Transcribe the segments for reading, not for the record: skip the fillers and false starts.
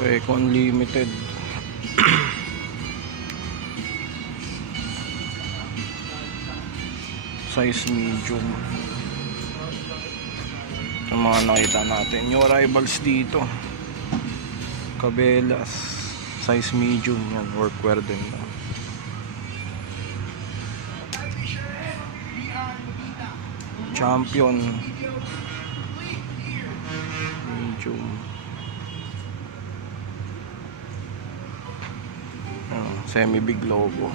Eco Unlimited. Size medium. Yung mga nakita natin, yung arrivals dito, Cabela's size medium, yan, workwear din na. Champion medium. Semi big logo.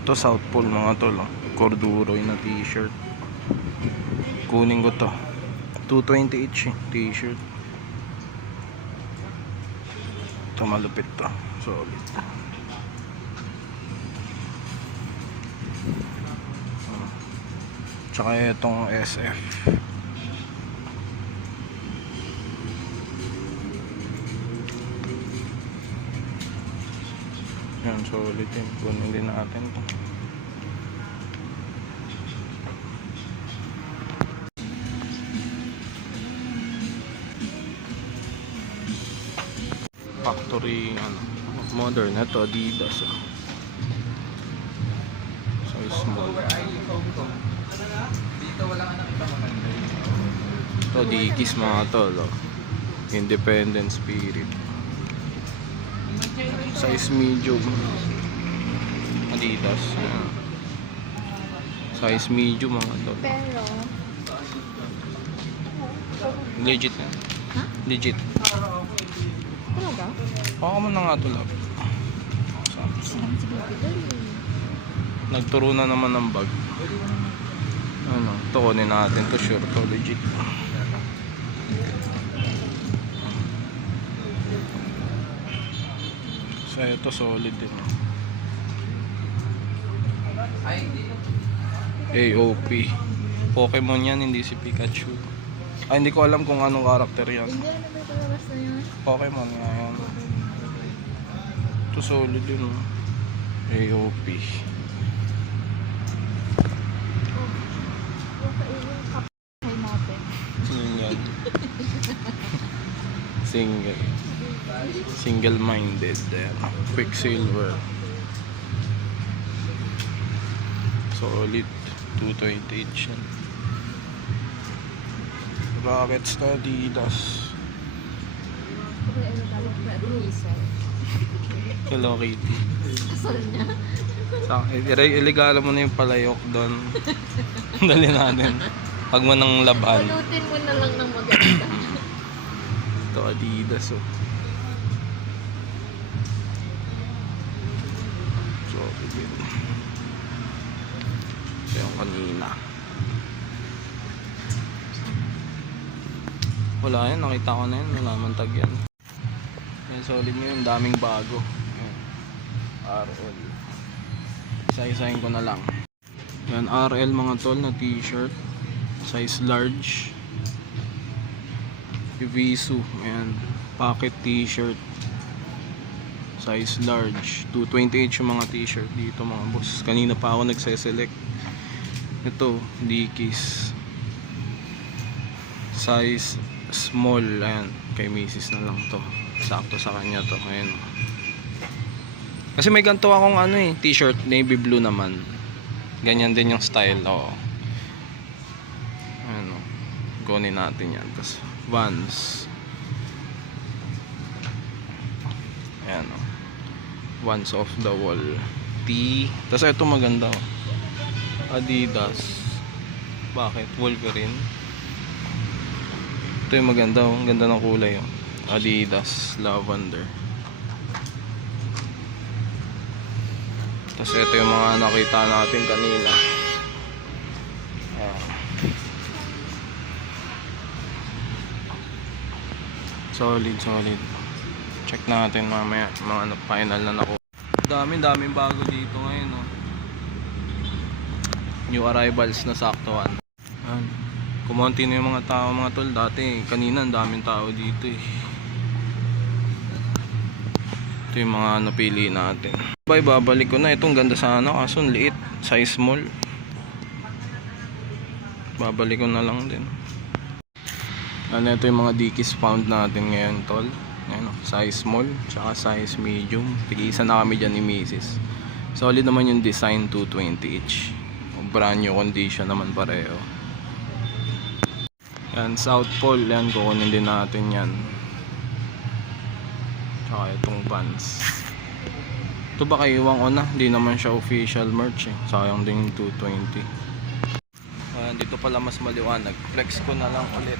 Ito South Pole mga tol, corduroy na t-shirt. Kunin ko to, 220 each t-shirt. Ito malupit to, solid. Tsaka itong SF. Yan, solid yun. Kunin din natin to. Factory modern, ito Adidas size small. Ito Dickies mga tol, Independent Spirit size medium. Adidas size medium mga tol, pero legit na. Legit. Talaga? Baka mo na nga ito lang. Nagturo na naman ng bag. Ito kunin natin to, sure to, legit. So ito solid din. AOP. Pokemon yan, hindi si Pikachu. Ay, hindi ko alam kung anong karakter yan. Hindi, ano ba palabas na yun? Pokemon nga yan. Ito solid yun. AOP. Single-minded. Quicksilver. Solid. 220 each yan. Rockets na Adidas. Hello Kitty. Kasal niya. Iligala mo na yung palayok doon. Dali natin. Pag mo nang laban. Pulutin mo na lang ng maganda. Ito Adidas So, bigyan. Ito yung kanina. Wala yan, nakita ko na yan. Wala man tag yan. Yan, solid nyo yung daming bago. RL. Isa-isahin ko na lang. Yan, RL mga tol na t-shirt. Size large. Visu. Ayan. Pocket t-shirt. Size large. 228 yung mga t-shirt dito mga boss. Kanina pa ako nagse-select. Ito, Dickies. Size small. Ayan. Kay Macy's na lang to. Sakto sa kanya to. Ayan. Kasi may ganito akong t-shirt. Navy blue naman. Ganyan din yung style. Oo. Ayan o. Kunin natin yan. Tapos Vans. Ayan o. Vans off the wall. T. Tapos ito maganda o. Adidas. Bakit? Wolverine. Ito yung maganda o. Ganda ng kulay o. Adidas. Lavender. Tapos ito yung mga nakita natin kanina. Solid. Check natin mamaya mga final na nakuha. Daming bago dito ngayon New arrivals na saktuan. Kumonti na yung mga tao mga tol. Dati kanina ang daming tao dito Ito yung mga napili natin. Babalik ko na. Itong ganda sana kaso liit. Size small. Babalik ko na lang din. Ano, ito yung mga Dickies found natin ngayon, tol. Ayan, size small, tsaka size medium. Tig-isa na kami dyan ni Mrs. Solid naman yung design, 220 each. Brand new condition naman pareho. Yan, South Pole, yan, kukunin din natin yan. Tsaka itong pants. Ito ba kaiwang ko na? Hindi naman siya official merch eh. Sayang din yung 220. Ayan, dito pala mas maliwanag. Flex ko na lang ulit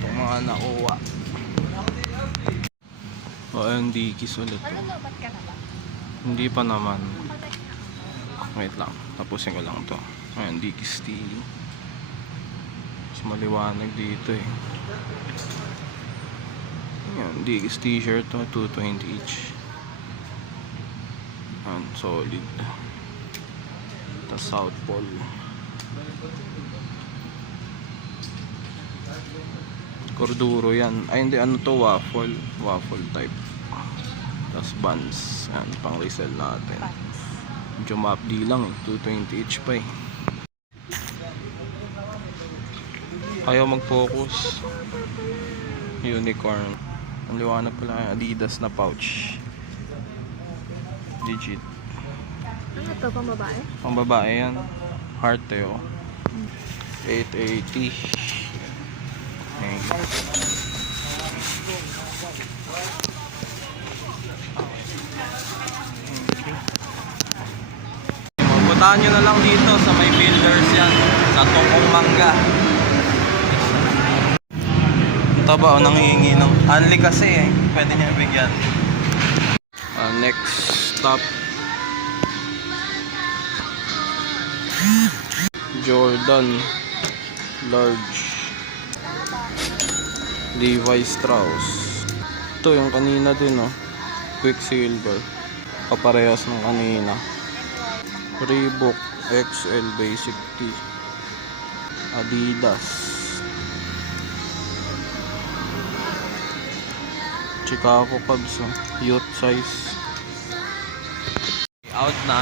itong mga nakuha. O, ayan, Dickies ulit. Malulubat ka na ba? Hindi pa naman. Wait lang, tapusin ko lang to. Ayan, Dickies T. Mas maliwanag dito eh. Ayan, Dickies t-shirt to, 220 each. Ayan, solid. Tapos South Pole. Corduro yan. Ay hindi, ano to, waffle. Waffle type. Tapos buns. Ayan, pang resell natin. Medyo mapdi lang eh, 220 each pa eh. Ayaw mag-focus. Unicorn. Ang liwanag pala yung Adidas na pouch. Digit. Ano to, pang babae? Pang babae yan. Heart eh oh. 880. Okay. Puntahan nyo na lang dito sa may builders yan. Sa Tungkong Mangga. Ito ba o nangihingi ng unli kasi eh. Pwede niya bigyan. Next stop. Jordan large. Levi Strauss. Ito yung kanina din oh. Quicksilver. Kaparehas ng kanina. Reebok XL Basic Tee. Adidas. Chicago Cubs oh. Youth size. Out na.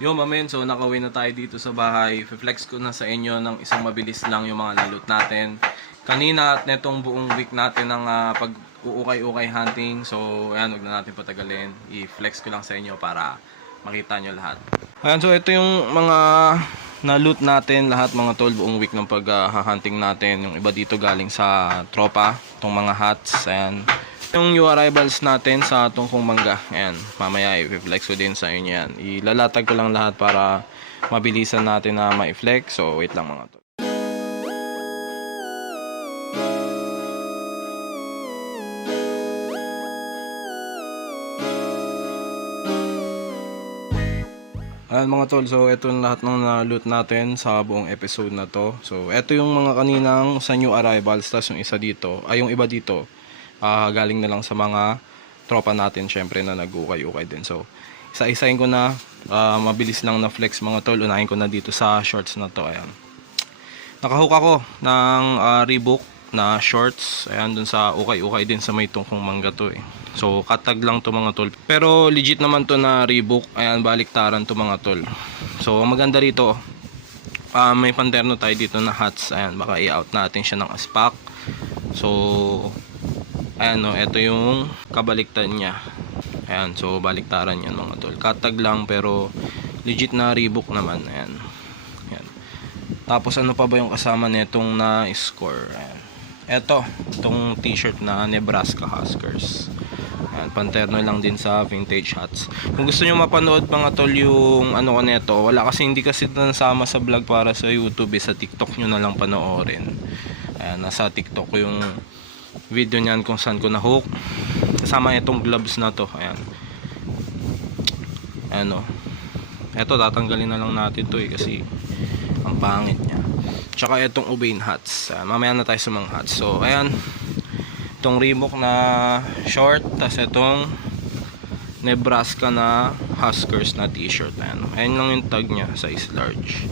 Yo mamen, so nakauwi na tayo dito sa bahay. Flex ko na sa inyo ng isang mabilis lang yung mga nalot natin kanina at netong buong week natin ng pag-uukay-ukay hunting. So ayan, huwag na natin patagalin. I-flex ko lang sa inyo para makita nyo lahat. Ayan, so ito yung mga na-loot natin lahat mga tol buong week ng pag-hunting natin. Yung iba dito galing sa tropa, itong mga hats. Ayan, yung new arrivals natin sa Tungkong Mangga. Ayan, mamaya i-flex ko din sa inyo yan. Ilalatag ko lang lahat para mabilisan natin na ma-flex. So wait lang mga tol. Ayan mga tol, so ito yung lahat ng na-loot natin sa buong episode na to. So ito yung mga kaninang sa new arrivals, tas yung isa dito, ay yung iba dito, galing na lang sa mga tropa natin syempre na nag-ukay-ukay din. So isa-isahin ko na, mabilis lang na flex mga tol. Unahin ko na dito sa shorts na to. Ayan, nakahook ako ng Reebok na shorts. Ayan, dun sa ukay-ukay din sa may Tungkong Mangga to eh. So katag lang to mga tol, pero legit naman to na Reebok. Ayan, baliktaran to mga tol. So maganda rito, may panterno tayo dito na hats. Ayan, baka i-out natin siya ng aspak. So ayan o, ito yung kabaliktad niya. Ayan, so baliktaran yan mga tol. Katag lang pero legit na Reebok naman. Ayan, ayan. Tapos ano pa ba yung kasama nitong na score? Ayan, itong t-shirt na Nebraska Huskers. Ayan, panterno lang din sa vintage hats. Kung gusto nyo mapanood mga tol yung ano ko neto, wala kasi, hindi kasi nasama sa vlog para sa YouTube eh. Sa TikTok nyo na lang panoorin. Ayan, nasa TikTok yung video niyan kung saan ko na-hook. Kasama itong gloves na to. Ayan. Ayan o. Eto, tatanggalin na lang natin to eh kasi ang pangit niya. Tsaka itong Ubain hats. Mamaya na tayo sa mga hats. So, ayan. Itong Reebok na short, tas itong Nebraska na Huskers na t-shirt. Ayan lang yung tag nya, size large.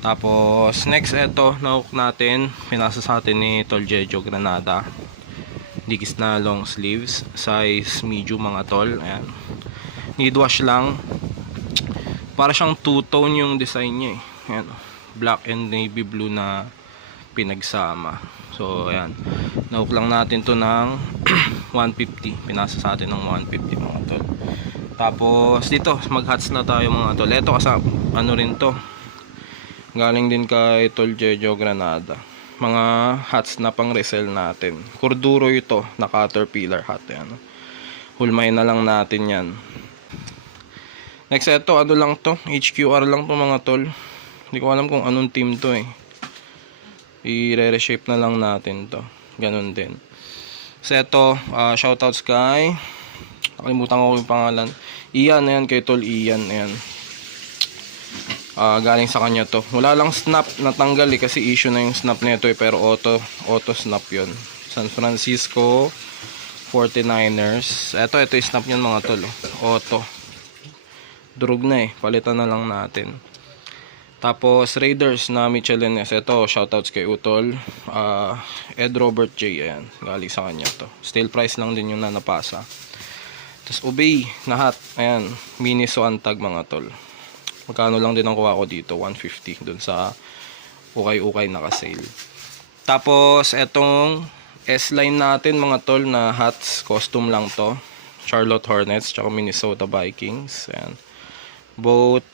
Tapos next, ito na-hook natin, pinasa sa atin ni Tol Jejo Granada, Dickies na long sleeves, size medium mga tol. Ayan, need wash lang. Para siyang two-tone yung design nya eh. Ayan, black and navy blue na pinagsama. So ayan, nahook lang natin to ng 150, pinasa sa atin ng 150 mga tol. Tapos dito mag hats na tayo mga tol. Ito kasi ano rin to, galing din kay Tol Jejo Granada, mga hats na pang resell natin. Corduro ito na Caterpillar hat. Ayan, hulmay na lang natin yan. Next, ito ano lang to, HQR lang to mga tol. Hindi ko alam kung anong team to eh. I-reshape na lang natin to. Ganun din. So ito, shoutouts kay, nakalimutan ko yung pangalan, Ian. Ayan, kay Tol Ian. Ayan, galing sa kanya to. Wala lang snap, natanggal eh, kasi issue na yung snap nito eh, pero auto snap yon. San Francisco 49ers. Ito yung snap yun mga tol. Auto. Durog na eh, palitan na lang natin. Tapos Raiders na Michelin's. Ito, shoutouts kay Utol, Ed Robert J. Ayan, galing sa kanya to. Steel price lang din yung nanapasa. Tapos Obey na hat. Ayan, Miniso Antag mga tol. Magkano lang din ang kuha ko dito, 150 dun sa ukay-ukay naka-sale. Tapos etong S-line natin mga tol na hats, custom lang to. Charlotte Hornets tsaka Minnesota Vikings. Ayan, both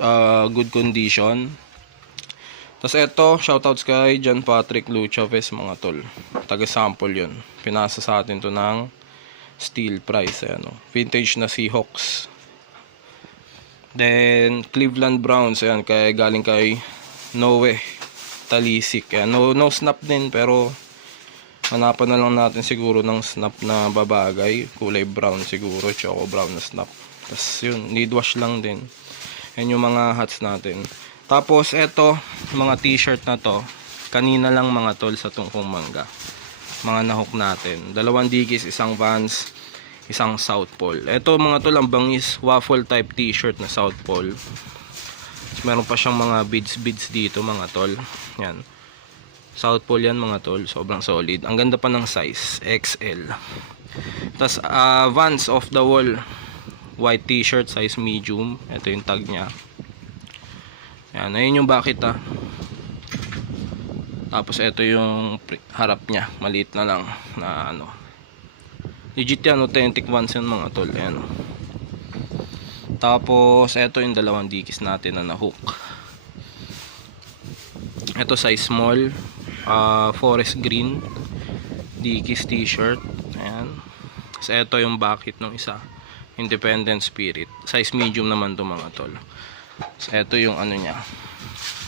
good condition. Tapos ito, shoutouts kay John Patrick Luchavez mga tol. Taga-sample yun. Pinasa sa atin to ng steel price. Ayan, vintage na Seahawks. Then Cleveland Browns. Ayan, galing kay Noe Talisik. Ayan, no snap din, pero hanapan na lang natin siguro ng snap na babagay. Kulay brown siguro, choco brown na snap. Tapos yun, need wash lang din. Yan yung mga hats natin. Tapos eto, mga t-shirt na to, kanina lang mga tol sa Tungkong Mangga. Mga nahook natin. 2 Dickies, isang Vans, isang South Pole. Eto mga tol, ang bangis, waffle type t-shirt na South Pole. Tapos meron pa siyang mga beads dito mga tol. Yan. South Pole yan mga tol, sobrang solid. Ang ganda pa ng size, XL. Tapos Vans off the wall, white t-shirt, size medium. Ito yung tag niya. Yan, ayun yung bakit Tapos ito yung harap niya, maliit na lang na ano. Legit yan, authentic Vans yan mga tol. Ayan. Tapos ito yung 2 Dickies natin na nahook. Ito size small, forest green Dickies t-shirt. Ayan. Tapos ito yung bakit ng isa, Independent Spirit, size medium naman to mga tol. So, ito yung ano niya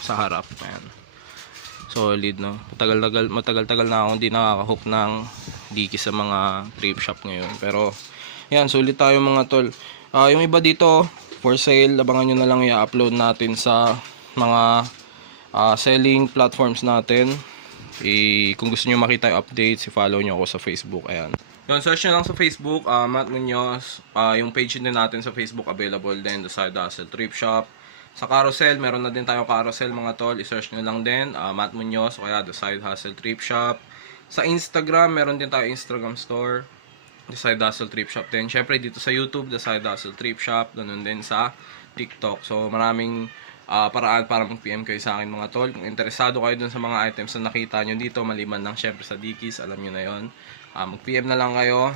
sa harap. Ayan, solid no. Matagal-tagal na ako hindi nakaka-hook ng Dickies sa mga thrift shop ngayon, pero ayan, sulit tayo mga tol. Yung iba dito for sale, abangan nyo na lang, i-upload natin sa mga selling platforms natin. Kung gusto nyo makita yung updates, i-follow nyo ako sa Facebook. Ayan, yun, search nyo lang sa Facebook, Matt Munoz. Yung page din natin sa Facebook available din, The Side Hustle Thrift Shop. Sa Carousel, meron na din tayong Carousel mga tol. I-search nyo lang din, Matt Munoz o kaya The Side Hustle Thrift Shop. Sa Instagram, meron din tayo Instagram store, The Side Hustle Thrift Shop din. Syempre dito sa YouTube, The Side Hustle Thrift Shop. Ganun din sa TikTok. So maraming paraan para mag-PM kayo sa akin mga tol. Kung interesado kayo dun sa mga items na nakita nyo dito, maliban lang syempre sa Dickies, alam nyo na yon. Mag-PM na lang kayo.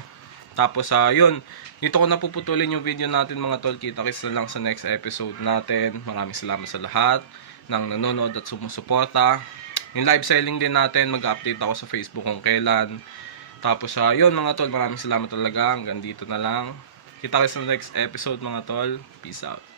Tapos yun, dito ko napuputulin yung video natin mga tol. Kita-kits na lang sa next episode natin. Maraming salamat sa lahat ng nanonood at sumusuporta. Yung live selling din natin, mag-update ako sa Facebook kung kailan. Tapos yun mga tol, maraming salamat talaga. Hanggang dito na lang. Kita-kits sa next episode mga tol. Peace out.